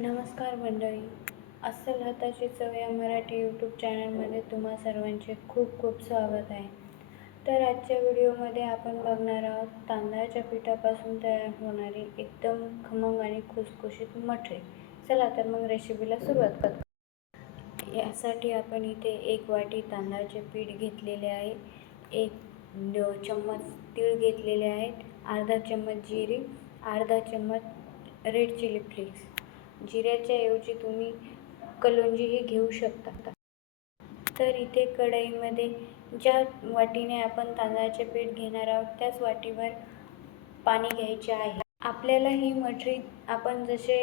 नमस्कार मंडळी. अस्सल हाताची चव या मराठी यूट्यूब चॅनलमध्ये तुम्हा सर्वांचे खूप खूप स्वागत आहे. तर आजच्या व्हिडिओमध्ये आपण बघणार आहोत तांदळाच्या पिठापासून तयार होणारी एकदम खमंग आणि खुसखुशीत मठरी. चला तर मग रेसिपीला सुरुवात करू. यासाठी आपण इथे 1 वाटी तांदळाचे पीठ घेतलेले आहे, 1 चम्मच तीळ घेतलेले आहेत, अर्धा चम्मच जिरे, अर्धा चम्मच रेड चिली फ्लेक्स. जिऱ्याच्या ऐवजी तुम्ही कलोंजीही घेऊ शकता. तर इथे कढईमध्ये ज्या वाटीने आपण तांदळाचे पीठ घेणार आहोत त्याच वाटीवर पाणी घ्यायचे आहे. आपल्याला ही मठरी आपण जसे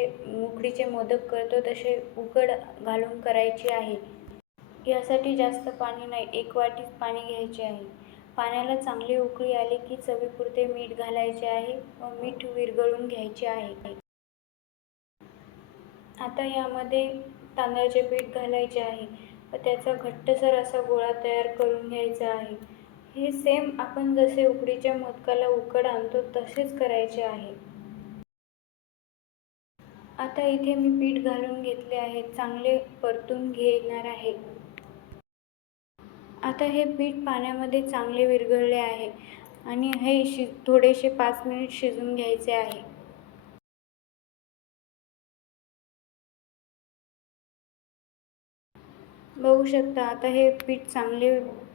उकडीचे मोदक करतो तसे उकड घालून करायची आहे. यासाठी जास्त पाणी नाही, 1 वाटीच पाणी घ्यायचे आहे. पाण्याला चांगली उकळी आली की चवीपुरते मीठ घालायचे आहे व मीठ विरघळून घ्यायचे आहे. आता यामध्ये तांदळाचे पीठ घालायचे आहे व त्याचा घट्टसर असा गोळा तयार करून घ्यायचा आहे. हे सेम आपण जसे उकडीच्या मोदकाला उकड आणतो तसेच करायचे आहे. आता इथे मी पीठ घालून घेतले आहे, चांगले परतून घेणार आहे. आता हे पीठ पाण्यामध्ये चांगले विरघळले आहे आणि हे थोडेसे 5 मिनिट शिजून घ्यायचे आहे. बघू शकता आता हे पीठ चांगले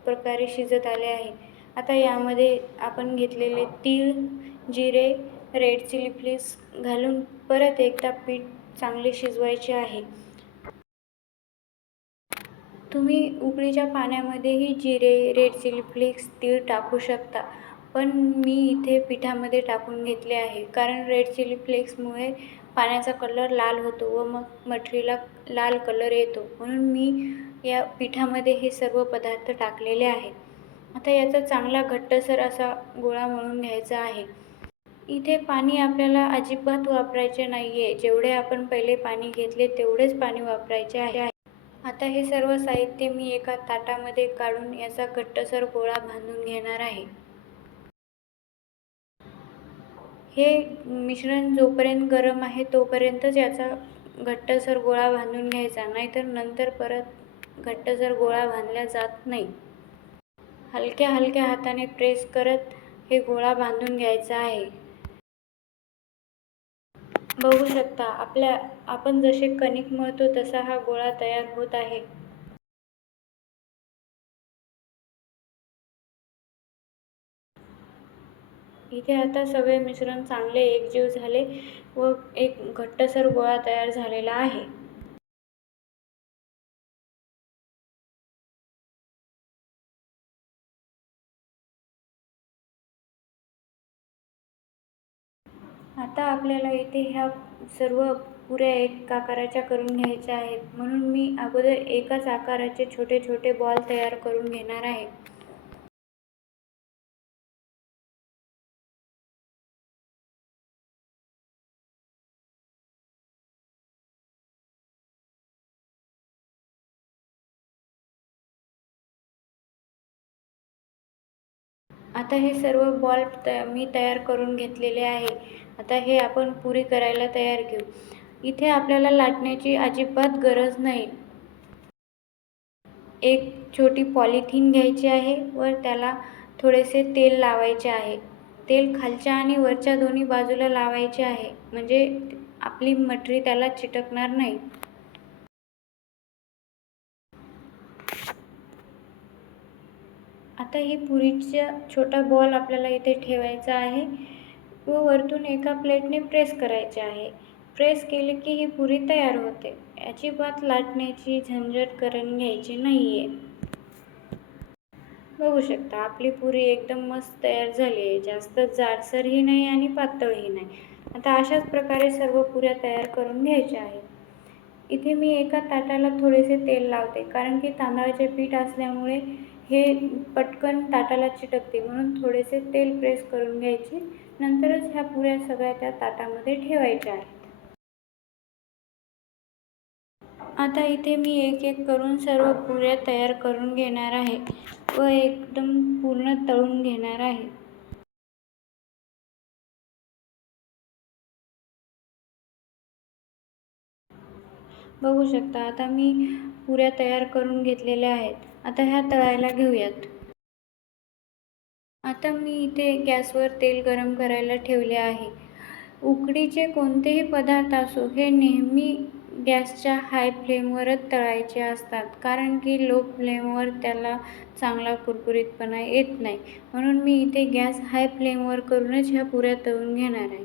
प्रकारे शिजत आले आहे. आता यामध्ये आपण घेतलेले तीळ, जिरे, रेड चिली फ्लेक्स घालून परत एकदा पीठ चांगले शिजवायचे आहे. तुम्ही उकळीच्या पाण्यामध्येही जिरे, रेड चिली फ्लेक्स, तीळ टाकू शकता, पण मी इथे पिठामध्ये टाकून घेतले आहे कारण रेड चिली फ्लेक्समुळे पाण्याचा कलर लाल होतो व मग मठरीला लाल कलर येतो, म्हणून मी या पिठामध्ये हे सर्व पदार्थ टाकलेले आहेत. आता याचा चांगला घट्टसर असा गोळा मळून घ्यायचा आहे. इथे पाणी आपल्याला अजिबात वापरायचे नाही आहे, जेवढे आपण पहिले पाणी घेतले तेवढेच पाणी वापरायचे आहे. आता हे सर्व साहित्य मी एका ताटामध्ये काढून याचा घट्टसर गोळा बांधून घेणार आहे. हे मिश्रण जोपर्यंत गरम आहे तोपर्यंतच याचा घट्टसर गोळा बांधून घ्यायचा, नाहीतर नंतर परत घट्टसर गोळा बांधला जात नाही. हलक्या हलक्या हाताने प्रेस करत हे गोळा बांधून घ्यायचा आहे. बघू शकता आपण जसे कणिक मळतो तसा हा गोळा तयार होत आहे. इथे आता सगळे मिश्रण चांगले एकजीव झाले व एक घट्टसर गोळा तयार झालेला आहे. आता आपल्याला इथे ह्या सर्व पुऱ्या एक आकाराच्या करून घ्यायच्या आहेत, म्हणून मी अगोदर एकाच आकाराचे छोटे छोटे बॉल तयार करून घेणार आहे. आता हे सर्व बॉल मी तयार करून घेतलेले आहे. आता हे आपण पुरी करायला तयार घेऊ. इथे आपल्याला लाटण्याची अजिबात गरज नाही. एक छोटी पॉलिथिन घ्यायची आहे व त्याला थोडेसे तेल लावायचे आहे. तेल खालच्या आणि वरच्या दोन्ही बाजूला लावायचे आहे, म्हणजे आपली मठरी त्याला चिटकणार नाही. आता ही पुरीचा छोटा बॉल आपल्याला इथे ठेवायचा आहे व वरतून एका प्लेटने प्रेस करायचे आहे. प्रेस केले की ही पुरी तयार होते. अजिबात लाटण्याची झंझट करून घ्यायची नाही आहे. बघू शकता आपली पुरी एकदम मस्त तयार झाली आहे. जास्त जाडसरही नाही आणि पातळही नाही. आता अशाच प्रकारे सर्व पुऱ्या तयार करून घ्यायच्या आहेत. इथे मी एका ताटाला थोडेसे तेल लावते, कारण की तांदळाचे पीठ असल्यामुळे हे पटकन ताटाला चिटकते, म्हणून थोडेसे तेल प्रेस करून घ्यायचे. नंतरच ह्या पुऱ्या सगळ्या त्या ताटामध्ये ठेवायच्या आहेत. आता इथे मी एक एक करून सर्व पुऱ्या तयार करून घेणार आहे व एकदम पूर्ण तळून घेणार आहे. बघू शकता आता मी पुऱ्या तयार करून घेतलेल्या आहेत. आता ह्या तळायला घेऊयात. आता मी इथे गॅसवर तेल गरम करायला ठेवले आहे. उकडीचे कोणतेही पदार्थ असो हे नेहमी गॅसच्या हाय फ्लेमवरच तळायचे असतात, कारण की लो फ्लेमवर त्याला चांगला कुरकुरीतपणा येत नाही. म्हणून मी इथे गॅस हाय फ्लेमवर करूनच ह्या पुऱ्या तळून घेणार आहे.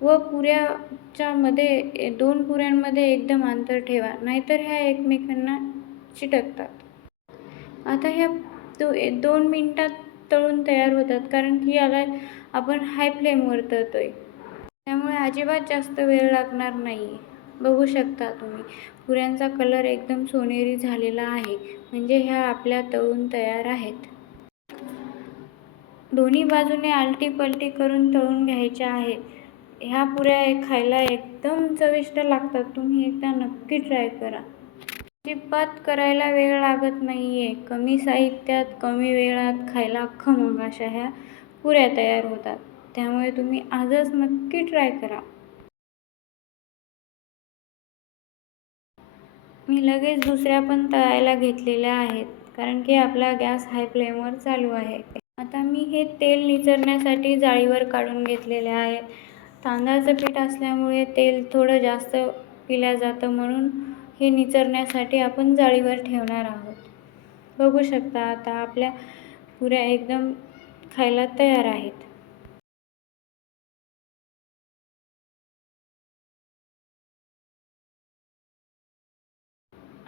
व दोन पुऱ्यांमध्ये एकदम अंतर ठेवा, नाहीतर ह्या एकमेकांना चिटकतात. आता ह्या 2 मिनिटात तळून तयार होतात, कारण की याला आपण हाय फ्लेमवर तळतोय, त्यामुळे अजिबात जास्त वेळ लागणार नाही. बघू शकता तुम्ही पुऱ्यांचा कलर एकदम सोनेरी झालेला आहे, म्हणजे ह्या आपल्या तळून तयार आहेत. दोन्ही बाजूने आलटी पलटी करून तळून घ्यायच्या आहेत. ह्या पुऱ्या खायला एकदम चविष्ट लागतात. तुम्ही एकदा नक्की ट्राय करा. अजिबात करायला वेळ लागत नाही आहे. कमी साहित्यात कमी वेळात खायला खमंग अशा ह्या पुऱ्या तयार होतात. त्यामुळे तुम्ही आजच नक्की ट्राय करा. मी लगेच दुसऱ्या पण तळायला घेतलेल्या आहेत, कारण की आपला गॅस हाय फ्लेमवर चालू आहे. आता मी हे तेल निचरण्यासाठी जाळीवर काढून घेतलेले आहे. तांदळाचं पीठ असल्यामुळे तेल थोडं जास्त पिलं जातं, म्हणून हे निचरण्यासाठी आपण जाळीवर ठेवणार आहोत. बघू शकता आता आपल्या पुऱ्या एकदम खायला तयार आहेत.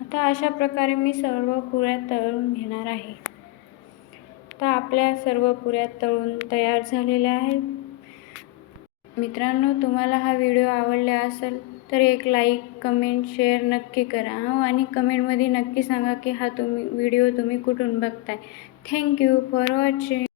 आता अशा प्रकारे मी सर्व पुऱ्या तळून घेणार आहे. आता आपल्या सर्व पुऱ्या तळून तयार झालेल्या आहेत. मित्रांनो, तुम्हाला हा व्हिडिओ आवडला असेल तर एक लाईक, कमेंट, शेअर नक्की करा. आणि कमेंटमध्ये नक्की सांगा की हा व्हिडिओ तुम्ही कुठून बघताय. Thank you for watching.